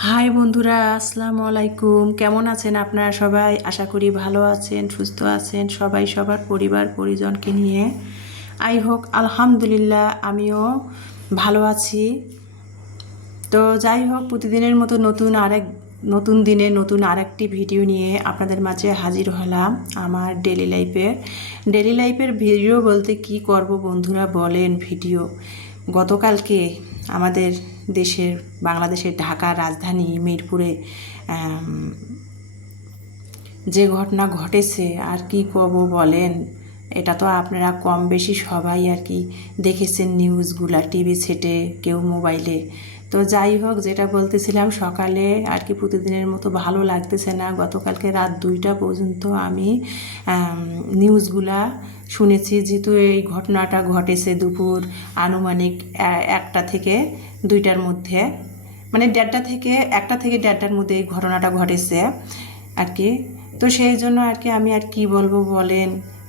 High বন্ধুরা, আসসালামু আলাইকুম। কেমন আছেন আপনারা সবাই? আশা করি ভালো আছেন, সুস্থ আছেন সবাই, সবার পরিবার, পরিজনকে নিয়ে। আই হোক আলহামদুলিল্লাহ, আমিও ভালো আছি। তো যাই হোক, প্রতিদিনের মতো নতুন আরেক, নতুন দিনে নতুন আরেকটি ভিডিও নিয়ে আপনাদের মাঝে হাজির হলাম আমার ডেলি লাইফের ডেলি লাইফের ভিডিও বলতে কি করব বন্ধুরা বলেন ভিডিও। গতকালকে আমাদের দেশের, বাংলাদেশের ঢাকার রাজধানী মিরপুরে যে ঘটনা ঘটেছে আর কি কব বলেন, এটা তো আপনারা কম বেশি সবাই আর কি দেখেছেন নিউজগুলা, টিভি সেটে, কেউ মোবাইলে। তো যাই হোক, যেটা বলতেছিলাম, সকালে আর কি প্রতিদিনের মতো ভালো লাগতেছে না। গতকালকে রাত দুইটা পর্যন্ত আমি নিউজগুলা শুনেছি, যেহেতু এই ঘটনাটা ঘটেছে দুপুর আনুমানিক একটা থেকে দুইটার মধ্যে। মানে দেড়টা থেকে, একটা থেকে দেড়টার মধ্যে এই ঘটনাটা ঘটেছে আর কি। তো সেই জন্য আর কি আমি আর কি বলব বলেন,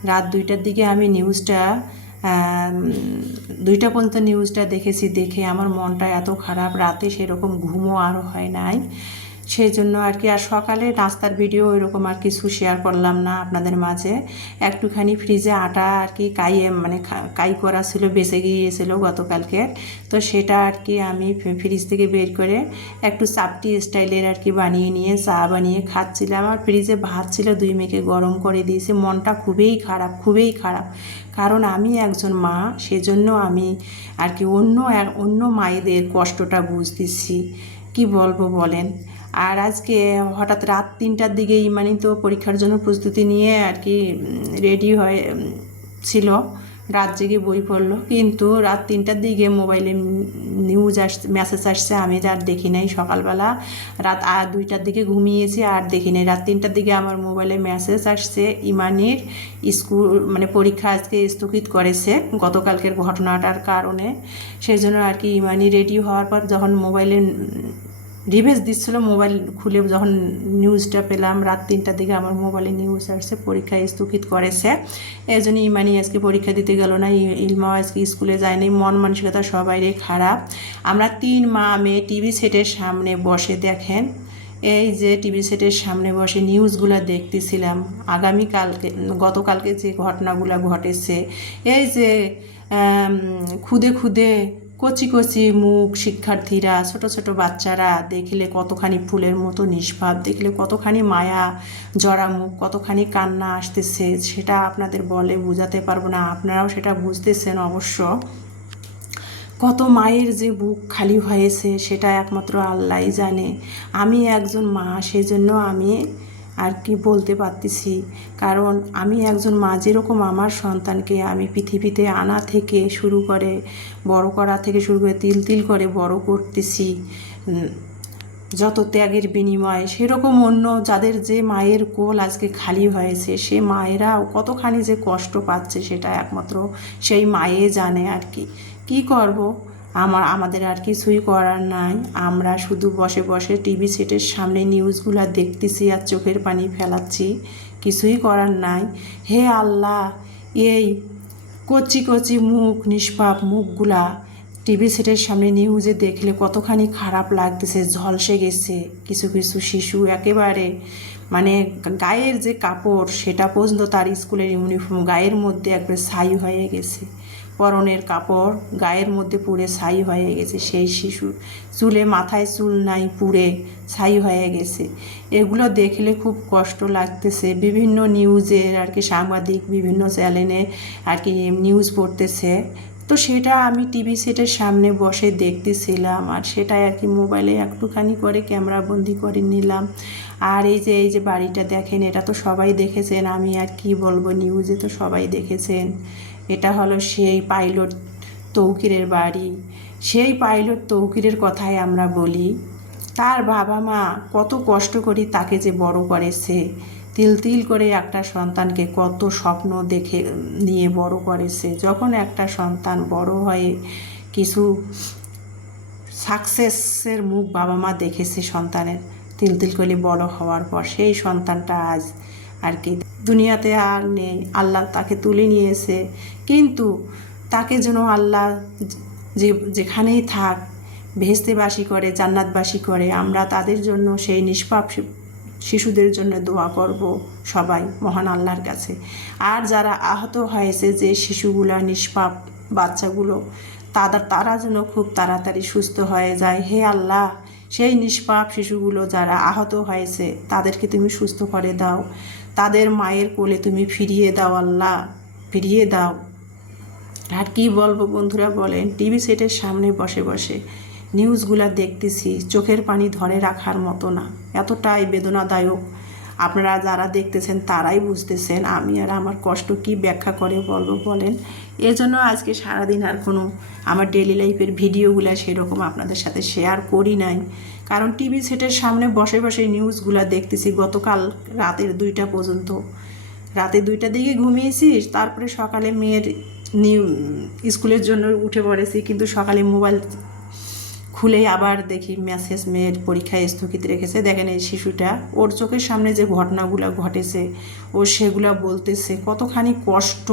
রাত দুইটার দিকে আমি নিউজটা দুইটা পর্যন্ত নিউজটা দেখেছি, দেখে আমার মনটা এত খারাপ। রাতে সেরকম ঘুমও আরও হয় নাই। সেই জন্য আর কি, আর সকালে নাস্তার ভিডিও এরকম আর কিছু শেয়ার করলাম না আপনাদের মাঝে। একটুখানি ফ্রিজে আটা আর কি কাইয়ে মানে কাই করা ছিল, বেঁচে গিয়েছিল গতকালকে। তো সেটা আর কি আমি ফ্রিজ থেকে বের করে একটু চাপটি স্টাইলের আর কি বানিয়ে নিয়ে চা বানিয়ে খাচ্ছিলাম। আর ফ্রিজে ভাত ছিল, দুই মেয়েকে গরম করে দিয়েছে। মনটা খুবই খারাপ খুবই খারাপ। কারণ আমি একজন মা, সেজন্য আমি আর কি অন্য অন্য মায়েদের কষ্টটা বুঝতেছি। কি বলব বলেন? আর আজকে হঠাৎ রাত তিনটার দিকে ইমানি তো পরীক্ষার জন্য প্রস্তুতি নিয়ে আর কি রেডি হয়ে ছিল। রাত জেগে বই পড়ল। কিন্তু রাত তিনটার দিকে মোবাইলে নিউজ আসছে মেসেজ আসছে। আমি আর দেখি নাই সকালবেলা। রাত আর দুইটার দিকে ঘুমিয়েছি আর দেখি নাই। রাত তিনটার দিকে আমার মোবাইলে মেসেজ আসছে ইমানির স্কুল মানে পরীক্ষা আজকে স্থগিত করেছে গতকালকের ঘটনাটার কারণে। সেই জন্য আর কি ইমানি রেডি হওয়ার পর যখন মোবাইলে রিভেস দিচ্ছিল মোবাইল খুলে যখন নিউজটা পেলাম, রাত তিনটার দিকে আমার মোবাইলে নিউজ আসছে, পরীক্ষা স্থগিত করেছে। এই জন্য ইমানি আজকে পরীক্ষা দিতে গেল না ইলমা আজকে স্কুলে যায়নি, মন মানসিকতা সবাইরই খারাপ। আমরা তিন মা মেয়ে টিভি সেটের সামনে বসে দেখেন, এই যে টিভি সেটের সামনে বসে নিউজগুলো দেখতেছিলাম। আগামীকালকে, গতকালকে যে ঘটনাগুলো ঘটেছে, এই যে খুদে খুদে কচি কচি মুখ শিক্ষার্থীরা, ছোট ছোট বাচ্চারা দেখলে কতখানি ফুলের মতো নিষ্পাপ দেখলে কতখানি মায়া, জরা মুখ, কতখানি কান্না আসতেছে, সেটা আপনাদের বলে বোঝাতে পারব না। আপনারাও সেটা বুঝতেছেন অবশ্য। কত মায়ের যে বুক খালি হয়েছে, সেটা একমাত্র আল্লাহই জানে। আমি একজন মা, সেজন্য আমি আর কি বলতে পারতেছি। কারণ আমি একজন মা, যেরকম আমার সন্তানকে আমি পৃথিবীতে আনা থেকে শুরু করে, বড় করা থেকে শুরু করে, তিল তিল করে বড় করতেছি যত ত্যাগের বিনিময়ে, সেরকম অন্য যাদের যে মায়ের কোল আজকে খালি হয়েছে, সে মায়েরাও কতখানি যে কষ্ট পাচ্ছে সেটা একমাত্র সেই মায়ে জানে আর কি। কি করব? আমার, আমাদের আর কিছুই করার নাই। আমরা শুধু বসে বসে টিভি সেটের সামনে নিউজগুলো দেখতেছি আর চোখের পানি ফেলাচ্ছি। কিছুই করার নাই। হে আল্লাহ, এই কচি কচি মুখ, নিষ্পাপ মুখগুলা টিভি সেটের সামনে নিউজে দেখলে কতখানি খারাপ লাগতেছে, ঝলসে গেছে। কিছু কিছু শিশু একেবারে মানে গায়ের যে কাপড়, সেটা পর্যন্ত তার স্কুলের ইউনিফর্ম গায়ের মধ্যে একবারে ছাই হয়ে গেছে। পরনের কাপড় গায়ের মধ্যে পুড়ে ছাই হয়ে গেছে। সেই শিশু চুলে মাথায় চুল নাই, পুড়ে ছাই হয়ে গেছে। এগুলো দেখলে খুব কষ্ট লাগতেছে। বিভিন্ন নিউজের আর কি সাংবাদিক, বিভিন্ন চ্যানেলে আর কি নিউজ পড়তেছে। তো সেটা আমি টিভি সেটের সামনে বসে দেখতেছিলাম আর সেটাই আর কি মোবাইলে একটুখানি করে ক্যামেরা বন্দি করে নিলাম। আর এই যে এই যে বাড়িটা দেখেন, এটা তো সবাই দেখেছেন। আমি আর কি বলব, নিউজে তো সবাই দেখেছেন। এটা হলো সেই পাইলট তৌকিরের বাড়ি। সেই পাইলট তৌকিরের কথাই আমরা বলি। তার বাবা মা কত কষ্ট করি তাকে যে বড় করেছে তিল তিল করে একটা সন্তানকে কত স্বপ্ন দেখে নিয়ে বড় করেছে যখন একটা সন্তান বড় হয়ে কিছু সাকসেসের মুখ বাবা মা দেখেছে সন্তানের তিল তিল করে বড় হওয়ার পর, সেই সন্তানটা আজ আর কি দুনিয়াতে আর নেই। আল্লাহ তাকে তুলে নিয়েছে। কিন্তু তাকে যেন আল্লাহ যে, যেখানেই থাক, ভেস্তেবাসী করে, জান্নাতবাসী করে, আমরা তাদের জন্য সেই নিষ্পাপ শিশুদের জন্য দোয়া করব সবাই মহান আল্লাহর কাছে। আর যারা আহত হয়েছে যে শিশুগুলা নিষ্পাপ বাচ্চাগুলো তাদের তারা যেন খুব তাড়াতাড়ি সুস্থ হয়ে যায়। হে আল্লাহ, সেই নিষ্পাপ শিশুগুলো যারা আহত হয়েছে, তাদেরকে তুমি সুস্থ করে দাও। তাদের মায়ের কোলে তুমি ফিরিয়ে দাও, আল্লাহ, ফিরিয়ে দাও। আর কি বলব বন্ধুরা বলেন, টিভি সেটের সামনে বসে বসে নিউজগুলা দেখতেছি, চোখের পানি ধরে রাখার মতো না। এতটাই বেদনাদায়ক। আপনারা যারা দেখতেছেন তারাই বুঝতেছেন আমি আর আমার কষ্ট কি ব্যাখ্যা করে বলব বলেন। এজন্য আজকে সারাদিন আর কোনো আমার ডেলি লাইফের ভিডিওগুলো সেরকম আপনাদের সাথে শেয়ার করি নাই। কারণ টিভি সেটের সামনে বসে বসে নিউজগুলো দেখতেছি গতকাল রাতের দুইটা পর্যন্ত। রাতে দুইটা দিকে ঘুমিয়েছি তারপরে সকালে মেয়ের নিউ স্কুলের জন্য উঠে পড়েছি, কিন্তু সকালে মোবাইল খুলেই আবার দেখি মেসেজ মেয়ের পরীক্ষায় স্থগিত রেখেছে। দেখেন এই শিশুটা, ওর চোখের সামনে যে ঘটনাগুলো ঘটেছে, ও সেগুলা বলতেছে, কতখানি কষ্ট,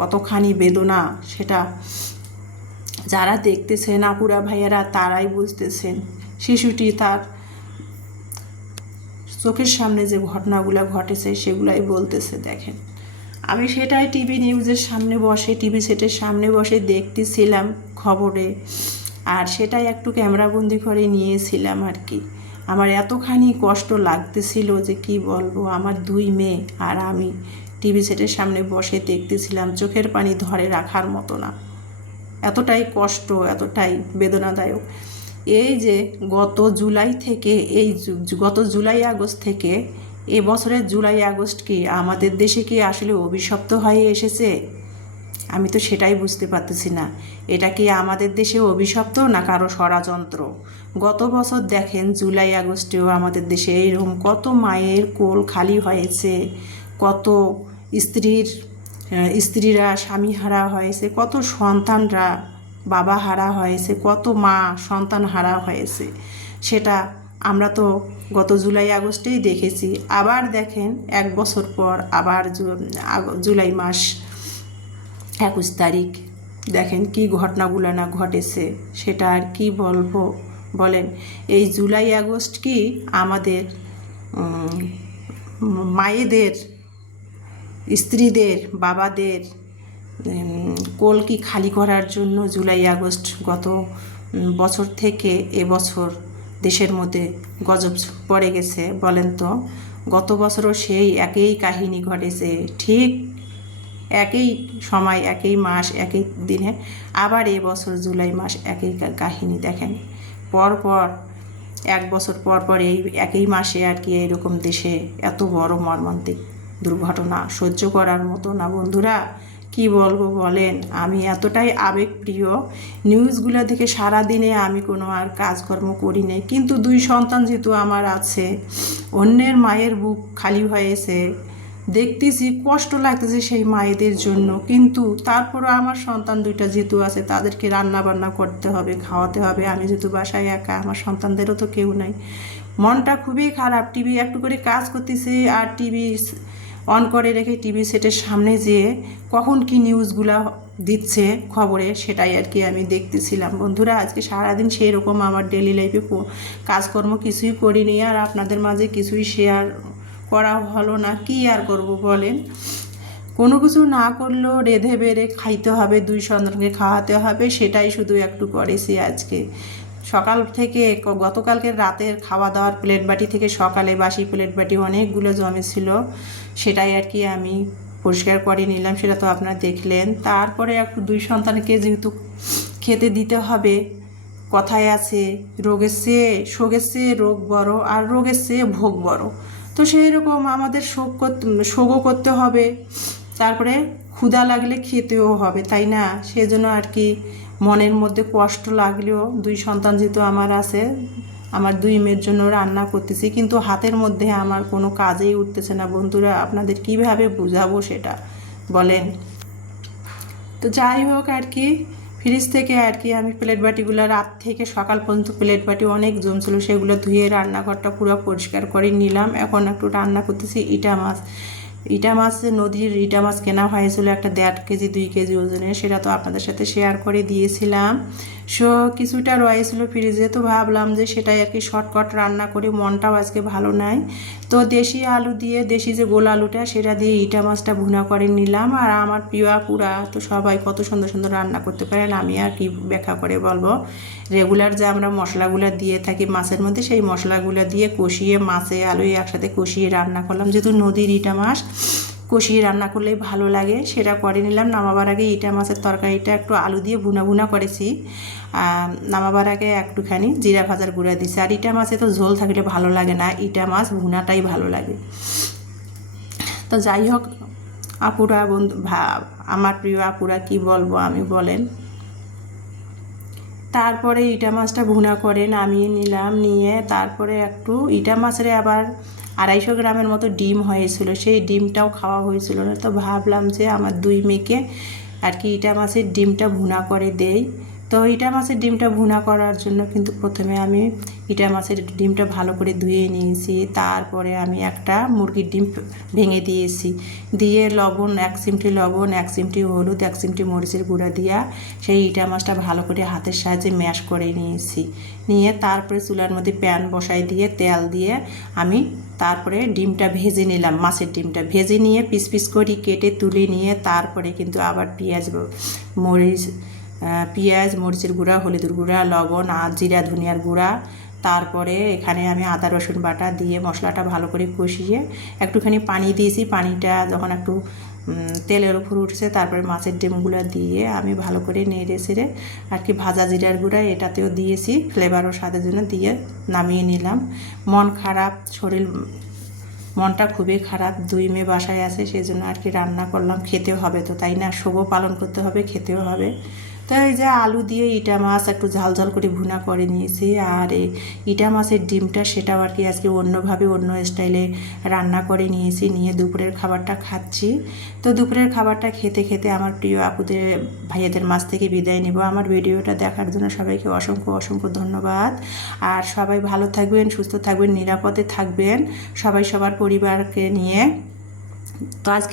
কতখানি বেদনা, সেটা যারা দেখতেছেন, আপুরা ভাইয়ারা তারাই বুঝতেছেন। শিশুটি তার চোখের সামনে যে ঘটনাগুলো ঘটেছে, সেগুলাই বলতেছে, দেখেন। আমি সেটাই টিভি নিউজের সামনে বসে, টিভি সেটের সামনে বসে দেখতেছিলাম খবরে, আর সেটাই একটু ক্যামেরাবন্দি করে নিয়েছিলাম আর কি। আমার এতখানি কষ্ট লাগতেছিল যে কি বলব, আমার দুই মেয়ে আর আমি টিভি সেটের সামনে বসে দেখতেছিলাম, চোখের পানি ধরে রাখার মতো না। এতটাই কষ্ট, এতটাই বেদনাদায়ক। এই যে গত জুলাই থেকে এই গত জুলাই আগস্ট থেকে এ বছরের জুলাই আগস্ট কি আমাদের দেশে কি আসলে অভিশপ্ত হয়ে এসেছে? আমি তো সেটাই বুঝতে পারতেছি না। এটা কি আমাদের দেশে অভিশপ্ত না কারও ষড়যন্ত্র? গত বছর দেখেন জুলাই আগস্টেও আমাদের দেশে এইরকম কত মায়ের কোল খালি হয়েছে, কত স্ত্রীর স্ত্রীরা স্বামী হারা হয়েছে, কত সন্তানরা বাবা হারা হয়েছে, কত মা সন্তান হারা হয়েছে, সেটা আমরা তো গত জুলাই আগস্টেই দেখেছি। আবার দেখেন এক বছর পর আবার জুলাই মাস একুশ তারিখ, দেখেন কি ঘটনাগুলো না ঘটেছে, সেটা আর কি বলব? বলেন, এই জুলাই আগস্ট কি আমাদের মায়েদের, স্ত্রীদের, বাবাদের উম, কোল কি খালি করার জন্য জুলাই আগস্ট গত বছর থেকে এবছর দেশের মধ্যে গজব পড়ে গেছে বলেন তো। গত বছরও সেই একই কাহিনী ঘটেছে ঠিক একই সময় একই মাস একই দিনে আবার এই বছর জুলাই মাস একই কাহিনী দেখেন। পর পর এক বছর পর পর এই একই মাসে আর কি এরকম দেশে এত বড় মর্মান্তিক দুর্ঘটনা সহ্য করার মতো না বন্ধুরা। কি বলব বলেন? আমি এতটাই আবেগপ্রিয়। নিউজগুলো দেখে সারাদিনে আমি কোনো আর কাজকর্ম করি নাই। কিন্তু দুই সন্তান যেহেতু আমার আছে, অন্যের মায়ের বুক খালি হয়েছে, দেখতেছি, কষ্ট লাগতেছে সেই মায়েদের জন্য। কিন্তু তারপরও আমার সন্তান দুইটা যেহেতু আছে, তাদেরকে রান্না বান্না করতে হবে, খাওয়াতে হবে। আমি যেহেতু বাসায় একা, আমার সন্তানদেরও তো কেউ নাই। মনটা খুবই খারাপ। টিভি একটু করে কাজ করতেছি আর টিভি অন করে রেখে টিভি সেটের সামনে যেয়ে কখন কি নিউজগুলা দিচ্ছে খবরে সেটাই আর কি আমি দেখতেছিলাম। বন্ধুরা, আজকে সারাদিন সেই রকম আমার ডেলি লাইফে কাজকর্ম কিছুই করিনি আর আপনাদের মাঝে কিছুই শেয়ার করা হলো না। কি আর করব বলেন? কোনো কিছু না করলেও রেধে বেড়ে খাইতে হবে, দুই সন্তানকে খাওয়াতে হবে, সেটাই শুধু একটু করেছি আজকে। সকাল থেকে ক- গতকালকের রাতের খাওয়া দাওয়ার প্লেট বাটি থেকে সকালে বাসি প্লেট বাটি অনেকগুলো জমেছিল। সেটাই আর কি আমি পরিষ্কার করে নিলাম, সেটা তো আপনারা দেখলেন। তারপরে একটু দুই সন্তানকে যেহেতু খেতে দিতে হবে, কথায় আছে, রোগের চেয়ে, শোকের চেয়ে রোগ বড় আর রোগের চেয়ে ভোগ বড়। তো সেই রকম আমাদের শোক করতে শোকও করতে হবে, তারপরে ক্ষুধা লাগলে খেতেও হবে, তাই না? সেজন্য আর কি মনের মধ্যে কষ্ট লাগলেও দুই সন্তান যেহেতু আমার আছে, আমার দুই মেয়ের জন্য রান্না করতেছি, কিন্তু হাতের মধ্যে আমার কোনো কাজেই উঠতেছে না। বন্ধুরা, আপনাদের কীভাবে বুঝাবো সেটা? বলেন। তো যাই হোক আর কি, ফ্রিজ থেকে আর কি আমি প্লেট বাটিগুলো রাত থেকে সকাল পর্যন্ত প্লেট বাটি অনেক জমছিল, সেগুলো ধুয়ে রান্নাঘরটা পুরো পরিষ্কার করে নিলাম। এখন একটু রান্না করতেছি, ইটা মাছ। ইটা মাছ নদীর ইটা মাছ কেনা হয়েছিল একটা দেড় কেজি, দুই কেজি ওজনের, সেটা তো আপনাদের সাথে শেয়ার করে দিয়েছিলাম। সো কিছুটা রয়েছিল ফ্রিজে, তো ভাবলাম যে সেটাই আর কি শর্টকাট রান্না করি, মনটাও আজকে ভালো নাই। তো দেশি আলু দিয়ে, দেশি যে গোল আলুটা, সেটা দিয়ে ইটা মাছটা ভুনা করে নিলাম। আর আমার প্রিয় পুরা তো সবাই কত সুন্দর সুন্দর রান্না করতে পারেন, আমি আর কি ব্যাখ্যা করে বলব। রেগুলার যে আমরা মশলাগুলো দিয়ে থাকি মাছের মধ্যে, সেই মশলাগুলো দিয়ে কষিয়ে মাছে আলু একসাথে কষিয়ে রান্না করলাম। যেহেতু নদীর ইটা মাছ কষিয়ে রান্না করলেই ভালো লাগে, সেটা করে নিলাম। নামাবার আগে ইটা মাছের তরকারিটা একটু আলু দিয়ে ভুনা ভুনা করেছি। নামাবার আগে একটুখানি জিরা ভাজার গুঁড়া দিছি। আর ইটা মাছে তো ঝোল থাকলে ভালো লাগে না, ইটা মাছ ভুনাটাই ভালো লাগে। তো যাই হোক, আপুরা, বন্ধু আমার প্রিয় আপুরা কি বলব আমি বলেন। তারপরে ইটা মাছটা ভুনা করে নামিয়ে নিলাম, নিয়ে তারপরে একটু, ইটা মাছের আবার আড়াইশো গ্রামের মতো ডিম হয়েছিল, সেই ডিমটাও খাওয়া হয়েছিল না। তো ভাবলাম যে আমার দুই মেয়েকে আর কি ইটা মাছের ডিমটা ভুনা করে দেই। তো ইটা মাছের ডিমটা ভুনা করার জন্য কিন্তু প্রথমে আমি ইটা মাছের ডিমটা ভালো করে ধুয়ে নিয়েছি। তারপরে আমি একটা মুরগির ডিম ভেঙে দিয়েছি। দিয়ে লবণ, এক চিমটি লবণ, এক চিমটি হলুদ, এক চিমটি মরিচের গুঁড়া দিয়া সেই ইটা মাছটা ভালো করে হাতের সাহায্যে ম্যাশ করে নিয়েছি। নিয়ে তারপরে চুলার মধ্যে প্যান বসাই দিয়ে তেল দিয়ে আমি তারপরে ডিমটা ভেজে নিলাম, মাছের ডিমটা। ভেজে নিয়ে পিস পিস করে, কেটে তুলে নিয়ে তারপরে কিন্তু আবার পেঁয়াজ, মরিচ পেঁয়াজ, মরিচের গুঁড়া, হলুদের গুঁড়া, লবণ আর জিরা, ধনিয়ার গুঁড়া। তারপরে এখানে আমি আদা, রসুন বাটা দিয়ে মশলাটা ভালো করে কষিয়ে একটুখানি পানি দিয়েছি। পানিটা যখন একটু তেলের উপর উঠছে, তারপরে মাছের ডিমগুলো দিয়ে আমি ভালো করে নেড়ে ছেড়ে আর কি ভাজা জিরার গুঁড়া এটাতেও দিয়েছি। ফ্লেভারও স্বাদের জন্য দিয়ে নামিয়ে নিলাম। মন খারাপ, শরীর, মনটা খুবই খারাপ, দুই মেয়ে বাসায় আছে সেই জন্য আর কি রান্না করলাম, খেতেও হবে তো, তাই না? শুভ পালন করতে হবে, খেতেও হবে। তো এই যে আলু দিয়ে ইটা মাছ একটু ঝাল ঝাল করে ভুনা করে নিয়েছি, আর ইটা মাছের ডিমটা সেটাও আর কি আজকে অন্যভাবে অন্য স্টাইলে রান্না করে নিয়েছি, নিয়ে দুপুরের খাবারটা খাচ্ছি। তো দুপুরের খাবারটা খেতে খেতে আমার প্রিয় আপুদের, ভাইয়াদের মাছ থেকে বিদায় নেব। আমার ভিডিওটা দেখার জন্য সবাইকে অসংখ্য অসংখ্য ধন্যবাদ। আর সবাই ভালো থাকবেন, সুস্থ থাকবেন, নিরাপদে থাকবেন সবাই সবার পরিবারকে নিয়ে। তো আজকে